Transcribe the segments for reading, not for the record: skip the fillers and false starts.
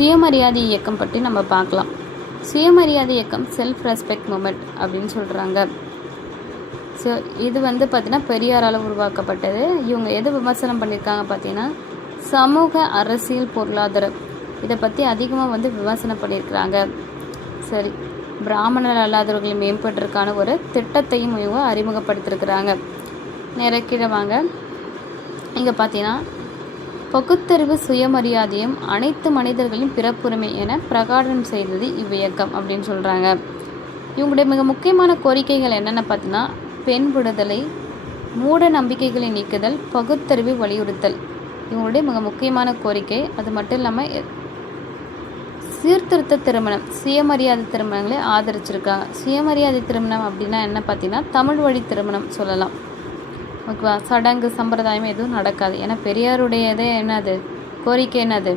சுயமரியாதை இயக்கம் பற்றி நம்ம பார்க்கலாம். சுயமரியாதை இயக்கம் செல்ஃப் ரெஸ்பெக்ட் மூமெண்ட் அப்படின்னு சொல்கிறாங்க. ஸோ இது பார்த்திங்கன்னா பெரியாரால் உருவாக்கப்பட்டது. இவங்க எது விமர்சனம் பண்ணியிருக்காங்க பார்த்தீங்கன்னா சமூக அரசியல் பொருளாதாரம் இதை பற்றி அதிகமாக விமர்சனம் பண்ணியிருக்கிறாங்க. சரி, பிராமணர் அல்லாதவர்கள் மேம்படுறதுக்கான ஒரு திட்டத்தையும் இவங்க அறிமுகப்படுத்தியிருக்கிறாங்க. நிறைக்கிறவாங்க இங்கே பார்த்தீங்கன்னா பகுத்தறிவு சுயமரியாதையும் அனைத்து மனிதர்களின் பிறப்புரிமை என பிரகடனம் செய்தது இவ்வியக்கம் அப்படின்னு சொல்கிறாங்க. இவங்களுடைய மிக முக்கியமான கோரிக்கைகள் என்னென்ன பார்த்தீங்கன்னா பெண் விடுதலை, மூட நம்பிக்கைகளை நீக்குதல், பகுத்தறிவு வலியுறுத்தல் இவங்களுடைய மிக முக்கியமான கோரிக்கை. அது மட்டும் இல்லாமல் சீர்திருத்த திருமணம், சுயமரியாதை திருமணங்களை ஆதரிச்சிருக்காங்க. சுயமரியாதை திருமணம் அப்படின்னா என்ன பார்த்தீங்கன்னா தமிழ் வழி திருமணம் சொல்லலாம். ஓகேவா? சடங்கு சம்பிரதாயம் எதுவும் நடக்காது. ஏன்னா பெரியாருடையதே என்னது கோரிக்கை, என்னது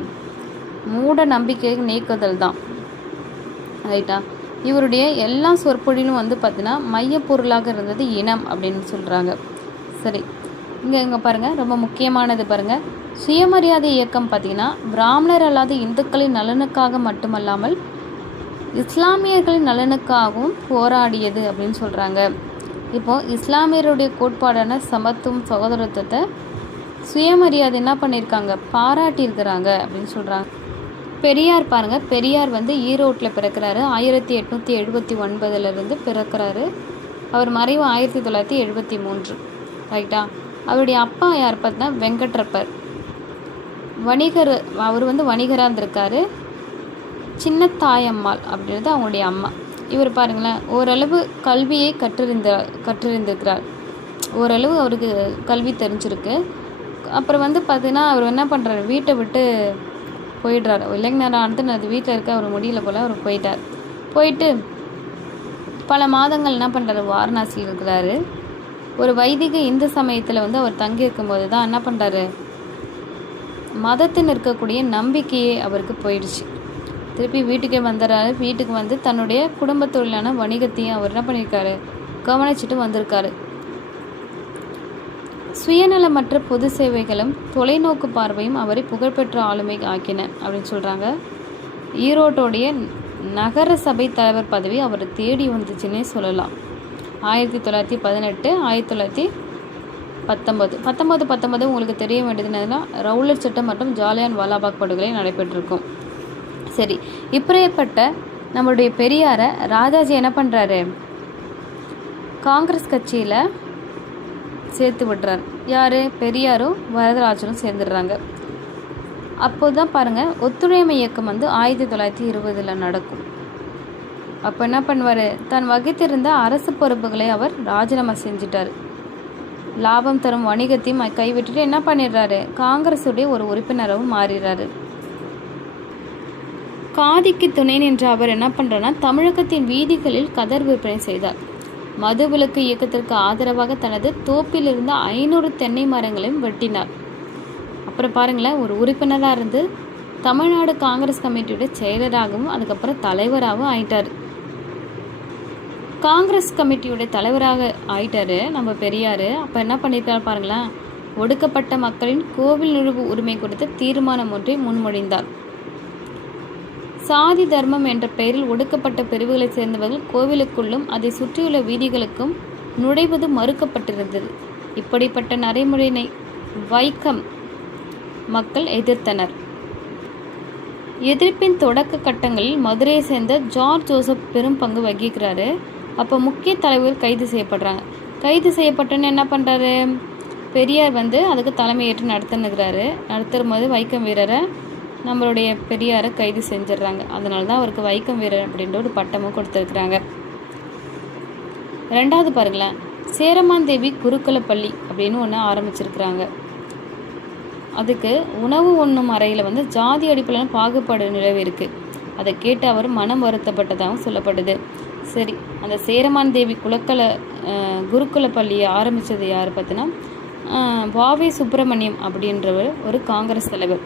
மூட நம்பிக்கை நீக்குதல் தான். ரைட்டா? இவருடைய எல்லா சொற்பொழிலும் பார்த்தீங்கன்னா மையப்பொருளாக இருந்தது இனம் அப்படின்னு சொல்கிறாங்க. சரி, இங்கே பாருங்கள், ரொம்ப முக்கியமானது பாருங்கள். சுயமரியாதை இயக்கம் பார்த்திங்கன்னா பிராமணர் அல்லாத இந்துக்களின் நலனுக்காக மட்டுமல்லாமல் இஸ்லாமியர்களின் நலனுக்காகவும் போராடியது அப்படின்னு சொல்கிறாங்க. இப்போது இஸ்லாமியருடைய கோட்பாடான சமத்துவம், சகோதரத்துவத்தை சுயமரியாதை என்ன பண்ணியிருக்காங்க, பாராட்டியிருக்கிறாங்க அப்படின்னு சொல்கிறாங்க. பெரியார் பாருங்கள், பெரியார் ஈரோட்டில் பிறக்கிறாரு. 1879 பிறக்கிறாரு. அவர் மறைவு 1973. ரைட்டா? அவருடைய அப்பா யார் பார்த்தீங்கன்னா வெங்கட்ரப்பர், வணிகர். அவர் வணிகராக இருந்திருக்காரு. சின்ன தாயம்மாள் அப்படின்றது அவங்களுடைய அம்மா. இவர் பாருங்களேன், ஓரளவு கல்வியை கற்றிருந்திருக்கிறார். ஓரளவு அவருக்கு கல்வி தெரிஞ்சிருக்கு. அப்புறம் பார்த்தீங்கன்னா அவர் என்ன பண்ணுறாரு, வீட்டை விட்டு போயிடுறாரு. இளைஞரானது அது வீட்டில் இருக்க அவர் முடியல போல் அவர் போயிட்டார். போயிட்டு பல மாதங்கள் என்ன பண்ணுறாரு, வாரணாசியில் இருக்கிறாரு. ஒரு வைதிக இந்து சமயத்தில் அவர் தங்கி இருக்கும்போது தான் என்ன பண்ணுறாரு, மதத்தில் இருக்கக்கூடிய நம்பிக்கையே அவருக்கு போயிடுச்சு. திருப்பி வீட்டுக்கே வந்துடுறாரு. வீட்டுக்கு தன்னுடைய குடும்ப தொழிலான வணிகத்தையும் அவர் என்ன பண்ணியிருக்காரு, கவனிச்சுட்டு வந்திருக்காரு. சுயநலமற்ற பொது சேவைகளும் தொலைநோக்கு பார்வையும் அவரை புகழ்பெற்ற ஆளுமை ஆக்கின அப்படின்னு சொல்கிறாங்க. ஈரோட்டோடைய நகர சபை தலைவர் பதவி அவரை தேடி வந்துச்சுன்னே சொல்லலாம். 1918, 1919 உங்களுக்கு தெரிய வேண்டியது என்னதுன்னா ரவுலட் சட்டம் மற்றும் ஜாலியன் வாலாபாக் படுகொலை நடைபெற்றிருக்கும். சரி, இப்படிப்பட்ட நம்மளுடைய பெரியாரை ராஜாஜி என்ன பண்ணுறாரு, காங்கிரஸ் கட்சியில் சேர்த்து விடுறார். யார், பெரியாரும் வரதராஜனும் சேர்ந்துடுறாங்க. அப்போது தான் பாருங்கள் ஒத்துழைமை இயக்கம் 1920 நடக்கும். அப்போ என்ன பண்ணுவார், தான் வகித்திருந்த அரசு பொறுப்புகளை அவர் ராஜினாமா செஞ்சிட்டார். லாபம் தரும் வணிகத்தையும் கைவிட்டுட்டு என்ன பண்ணிடுறாரு, காங்கிரஸுடைய ஒரு உறுப்பினராகவும் மாறிடுறாரு. காதிக்கு துணை நின்ற அவர் என்ன பண்ணுறாருன்னா தமிழகத்தின் வீதிகளில் கதர் விற்பனை செய்தார். மதுவிலக்கு இயக்கத்திற்கு ஆதரவாக தனது தோப்பில் இருந்த 500 தென்னை மரங்களையும் வெட்டினார். அப்புறம் பாருங்களேன், ஒரு உறுப்பினராக இருந்து தமிழ்நாடு காங்கிரஸ் கமிட்டியோட செயலராகவும் அதுக்கப்புறம் தலைவராகவும் ஆயிட்டார். காங்கிரஸ் கமிட்டியோட தலைவராக ஆயிட்டாரு நம்ம பெரியார். அப்போ என்ன பண்ணியிருக்காரு பாருங்களேன், ஒடுக்கப்பட்ட மக்களின் கோவில் நிறுவு உரிமை குறித்த தீர்மானம் ஒன்றை முன்மொழிந்தார். சாதி தர்மம் என்ற பெயரில் ஒடுக்கப்பட்ட பிரிவுகளை சேர்ந்தவர்கள் கோவிலுக்குள்ளும் அதை சுற்றியுள்ள வீதிகளுக்கும் நுழைவது மறுக்கப்பட்டிருந்தது. இப்படிப்பட்ட நடைமுறையினை வைக்கம் மக்கள் எதிர்த்தனர். எதிர்ப்பின் தொடக்க கட்டங்களில் மதுரையை சேர்ந்த ஜார்ஜ் ஜோசப் பெரும் பங்கு வகிக்கிறாரு. அப்போ முக்கிய தலைவர்கள் கைது செய்யப்படுறாங்க. கைது செய்யப்பட்டோன்னு என்ன பண்ணுறாரு, பெரியார் அதுக்கு தலைமையேற்று நடத்தும் போது வைக்கம் வீரரை நம்மளுடைய பெரியாரை கைது செஞ்சிடுறாங்க. அதனால தான் அவருக்கு வைக்கம் வீரர் அப்படின்ற ஒரு பட்டமும் கொடுத்துருக்குறாங்க. ரெண்டாவது பாருங்களேன், சேரமான் தேவி குருகுல பள்ளி அப்படின்னு ஒன்று ஆரம்பிச்சிருக்கிறாங்க. அதுக்கு உணவு உண்ணும் அறையில் ஜாதி அடிப்படையிலான பாகுபாடு நிலவி இருக்குது. அதை கேட்டு அவர் மனம் வருத்தப்பட்டதாகவும் சொல்லப்படுது. சரி, அந்த சேரமான் தேவி குருகுல பள்ளியை ஆரம்பித்தது யார் பார்த்தீங்கன்னா வாவே சுப்பிரமணியம் அப்படின்றவர் ஒரு காங்கிரஸ் தலைவர்.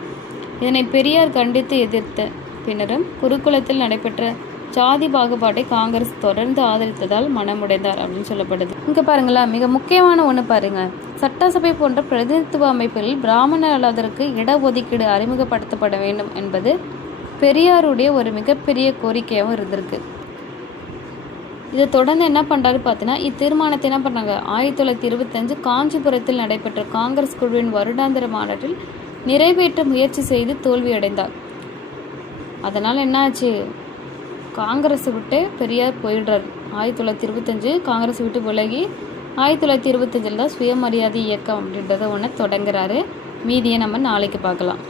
இதனை பெரியார் கண்டித்து எதிர்த்த பின்னரும் குருகுலத்தில் நடைபெற்ற ஜாதி பாகுபாட்டை காங்கிரஸ் தொடர்ந்து ஆதரித்ததால் மனமுடைந்தார் அப்படின்னு சொல்லப்படுது. இங்கே பாருங்களா, மிக முக்கியமான ஒன்று பாருங்கள், சட்டசபை போன்ற பிரதிநிதித்துவ அமைப்புகளில் பிராமணர் அல்லாதவருக்கு இடஒதுக்கீடு அறிமுகப்படுத்தப்பட வேண்டும் என்பது பெரியாருடைய ஒரு மிகப்பெரிய கோரிக்கையாகவும் இருந்திருக்கு. இதை தொடர்ந்து என்ன பண்ணுறாரு பார்த்தீங்கன்னா, இத்தீர்மானத்தை என்ன பண்ணாங்க, 1925 காஞ்சிபுரத்தில் நடைபெற்ற காங்கிரஸ் குழுவின் வருடாந்திர மாநாட்டில் நிறைவேற்ற முயற்சி செய்து தோல்வியடைந்தார். அதனால் என்னாச்சு, காங்கிரஸை விட்டு பெரியார் போயிடுறார். 1925 காங்கிரஸ் விட்டு விலகி 1925 தான் சுயமரியாதை இயக்கம் அப்படின்றத ஒன்று தொடங்குறாரு. மீதியை நம்ம நாளைக்கு பார்க்கலாம்.